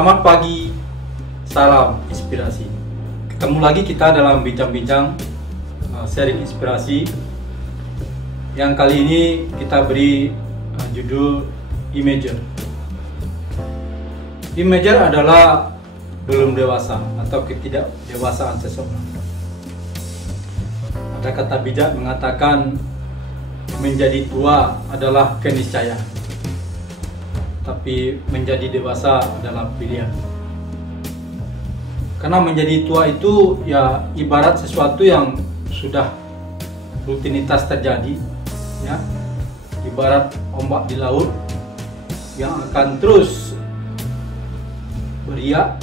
Selamat pagi, salam inspirasi. Ketemu lagi kita dalam bincang-bincang sharing inspirasi. Yang kali ini kita beri judul Imager. Imager adalah belum dewasa atau ketidakdewasaan seseorang. Ada kata bijak mengatakan menjadi tua adalah keniscayaan, tapi menjadi dewasa adalah pilihan. Karena menjadi tua itu ya ibarat sesuatu yang sudah rutinitas terjadi, ya, ibarat ombak di laut yang akan terus beriak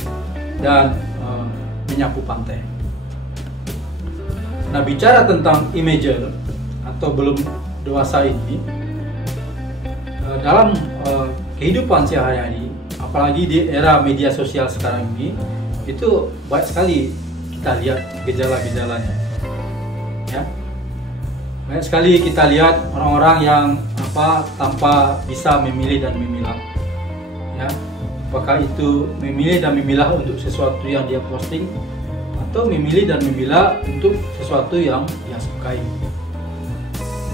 dan menyapu pantai. Nah, bicara tentang imager atau belum dewasa ini, dalam kehidupan sehari-hari, apalagi di era media sosial sekarang ini, itu banyak sekali kita lihat gejala-gejalanya, ya. Banyak sekali kita lihat orang-orang yang tanpa bisa memilih dan memilah, ya. Apakah itu memilih dan memilah untuk sesuatu yang dia posting, atau memilih dan memilah untuk sesuatu yang dia sukai.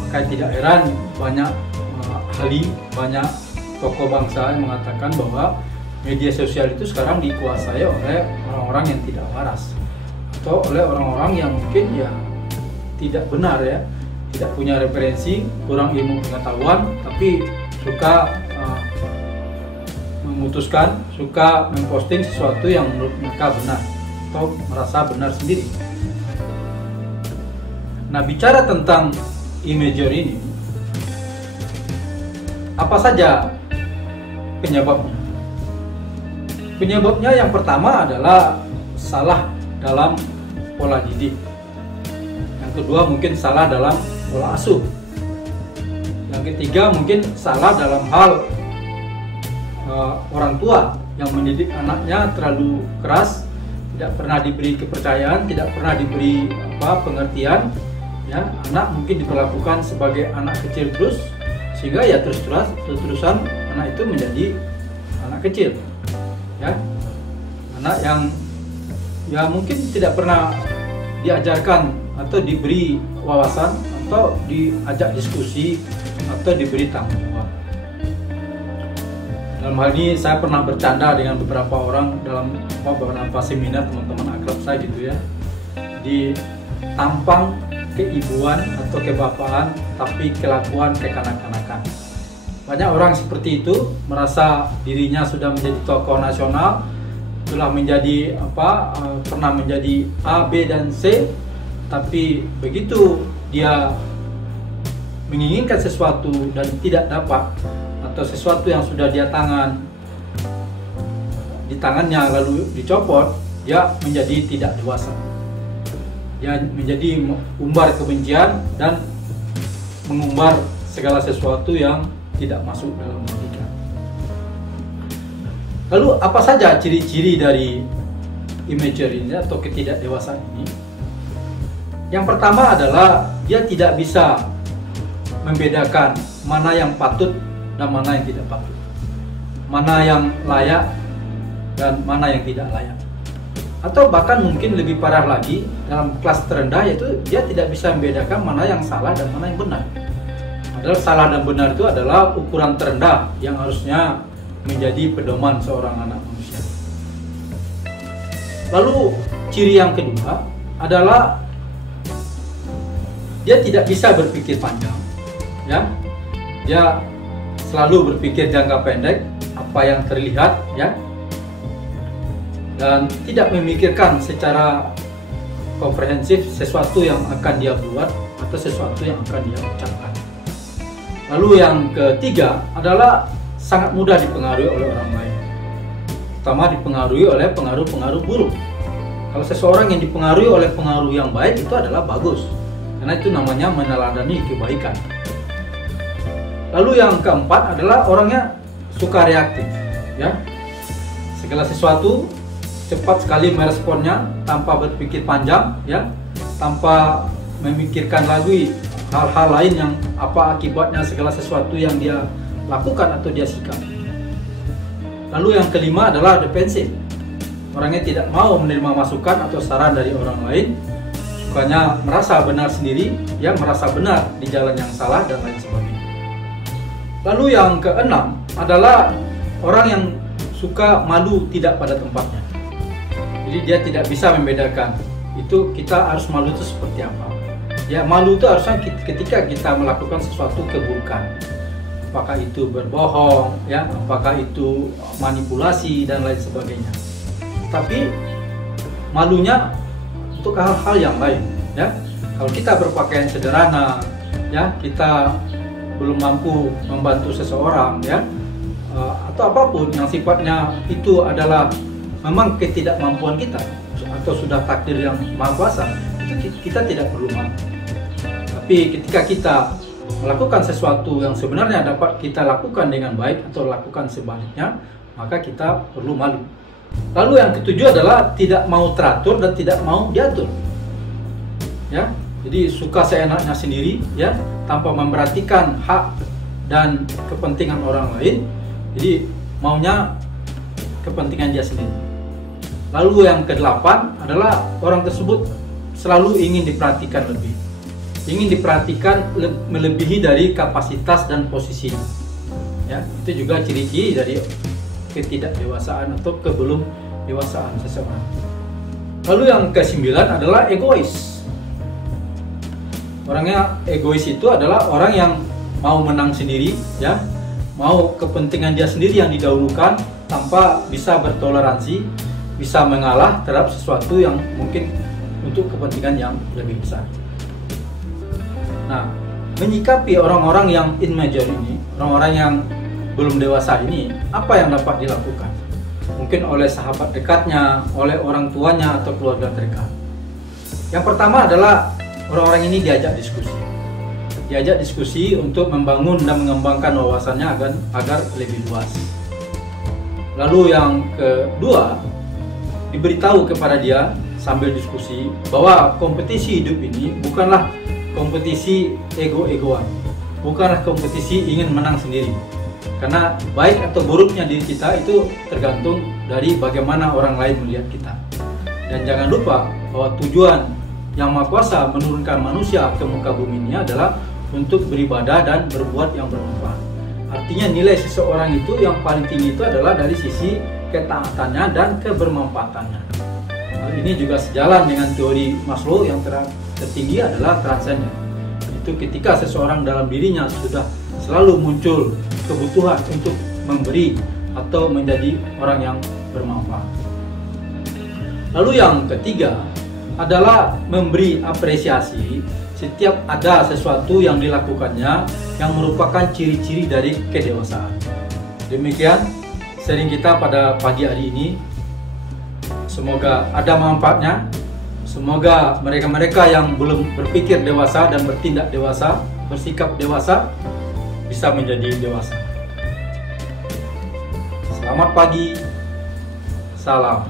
Maka tidak heran banyak ahli, banyak tokoh bangsa yang mengatakan bahwa media sosial itu sekarang dikuasai oleh orang-orang yang tidak waras, atau oleh orang-orang yang mungkin ya tidak benar, ya, tidak punya referensi, kurang ilmu pengetahuan, tapi suka memutuskan, suka memposting sesuatu yang menurut mereka benar atau merasa benar sendiri. Nah, bicara tentang imager ini, apa saja penyebabnya? Penyebabnya yang pertama adalah salah dalam pola didik. Yang kedua mungkin salah dalam pola asuh. Yang ketiga mungkin salah dalam hal orang tua yang mendidik anaknya terlalu keras, tidak pernah diberi kepercayaan, tidak pernah diberi pengertian, ya. Anak mungkin diperlakukan sebagai anak kecil terus, sehingga ya terus-terusan anak itu menjadi anak kecil, ya. Anak yang ya mungkin tidak pernah diajarkan atau diberi wawasan atau diajak diskusi atau diberi tanggung jawab. Dalam hal ini saya pernah bercanda dengan beberapa orang dalam beberapa seminar teman-teman akrab saya gitu, ya. Di tampang keibuan atau kebapaan, tapi kelakuan kekanak-kanakan. Banyak orang seperti itu merasa dirinya sudah menjadi tokoh nasional, telah menjadi pernah menjadi A, B, dan C, tapi begitu dia menginginkan sesuatu dan tidak dapat, atau sesuatu yang sudah dia di tangannya lalu dicopot, dia menjadi tidak dewasa. Dia menjadi umbar kebencian dan mengumbar segala sesuatu yang tidak masuk dalam logika. Lalu apa saja ciri-ciri dari imager ini atau ketidakdewasaan ini? Yang pertama adalah dia tidak bisa membedakan mana yang patut dan mana yang tidak patut, mana yang layak dan mana yang tidak layak. Atau bahkan mungkin lebih parah lagi, dalam kelas terendah, yaitu dia tidak bisa membedakan mana yang salah dan mana yang benar. Padahal salah dan benar itu adalah ukuran terendah yang harusnya menjadi pedoman seorang anak manusia. Lalu ciri yang kedua adalah dia tidak bisa berpikir panjang, ya. Dia selalu berpikir jangka pendek, apa yang terlihat, ya, dan tidak memikirkan secara komprehensif sesuatu yang akan dia buat atau sesuatu yang akan dia ucapkan. Lalu yang ketiga adalah sangat mudah dipengaruhi oleh orang lain, terutama dipengaruhi oleh pengaruh-pengaruh buruk. Kalau seseorang yang dipengaruhi oleh pengaruh yang baik, itu adalah bagus, karena itu namanya meneladani kebaikan. Lalu yang keempat adalah orangnya suka reaktif, ya. Segala sesuatu cepat sekali meresponnya tanpa berpikir panjang, ya, tanpa memikirkan lagi hal-hal lain yang apa akibatnya segala sesuatu yang dia lakukan atau dia sikap. Lalu yang kelima adalah defensif. Orangnya tidak mau menerima masukan atau saran dari orang lain, sukanya merasa benar sendiri, ya merasa benar di jalan yang salah dan lain sebagainya. Lalu yang keenam adalah orang yang suka malu tidak pada tempatnya. Jadi dia tidak bisa membedakan itu kita harus malu itu seperti apa. Ya, malu itu harusnya ketika kita melakukan sesuatu keburukan. Apakah itu berbohong, ya, apakah itu manipulasi dan lain sebagainya. Tapi malunya untuk hal-hal yang lain, ya. Kalau kita berpakaian sederhana, ya, kita belum mampu membantu seseorang, ya, atau apapun yang sifatnya itu adalah memang ketidakmampuan kita atau sudah takdir yang maha kuasa, itu kita tidak perlu malu. Tapi ketika kita melakukan sesuatu yang sebenarnya dapat kita lakukan dengan baik atau lakukan sebaliknya, maka kita perlu malu. Lalu yang ketujuh adalah tidak mau teratur dan tidak mau diatur. Ya, jadi suka seenaknya sendiri, ya, tanpa memperhatikan hak dan kepentingan orang lain. Jadi maunya kepentingan dia sendiri. Lalu yang kedelapan adalah orang tersebut selalu ingin diperhatikan lebih. Ingin diperhatikan melebihi dari kapasitas dan posisinya. Ya, itu juga ciri-ciri dari ketidakdewasaan atau kebelum dewasaan seseorang. Lalu yang kesembilan adalah egois. Orangnya egois itu adalah orang yang mau menang sendiri, ya, mau kepentingan dia sendiri yang didahulukan tanpa bisa bertoleransi, bisa mengalah terhadap sesuatu yang mungkin untuk kepentingan yang lebih besar. Nah, menyikapi orang-orang yang immature ini, orang-orang yang belum dewasa ini, apa yang dapat dilakukan? Mungkin oleh sahabat dekatnya, oleh orang tuanya atau keluarga terdekat. Yang pertama adalah orang-orang ini diajak diskusi. Diajak diskusi untuk membangun dan mengembangkan wawasannya agar lebih luas. Lalu yang kedua, diberitahu kepada dia sambil diskusi bahwa kompetisi hidup ini bukanlah kompetisi ego-egoan, bukanlah kompetisi ingin menang sendiri. Karena baik atau buruknya diri kita itu tergantung dari bagaimana orang lain melihat kita. Dan jangan lupa bahwa tujuan Yang Maha Kuasa menurunkan manusia ke muka bumi ini adalah untuk beribadah dan berbuat yang bermanfaat. Artinya nilai seseorang itu yang paling tinggi itu adalah dari sisi ketaatannya dan kebermanfaatannya. Hal ini juga sejalan dengan teori Maslow yang tertinggi adalah transenden. Itu ketika seseorang dalam dirinya sudah selalu muncul kebutuhan untuk memberi atau menjadi orang yang bermanfaat. Lalu yang ketiga adalah memberi apresiasi setiap ada sesuatu yang dilakukannya yang merupakan ciri-ciri dari kedewasaan. Demikian sharing kita pada pagi hari ini. Semoga ada manfaatnya. Semoga mereka-mereka yang belum berpikir dewasa dan bertindak dewasa, bersikap dewasa, bisa menjadi dewasa. Selamat pagi. Salam.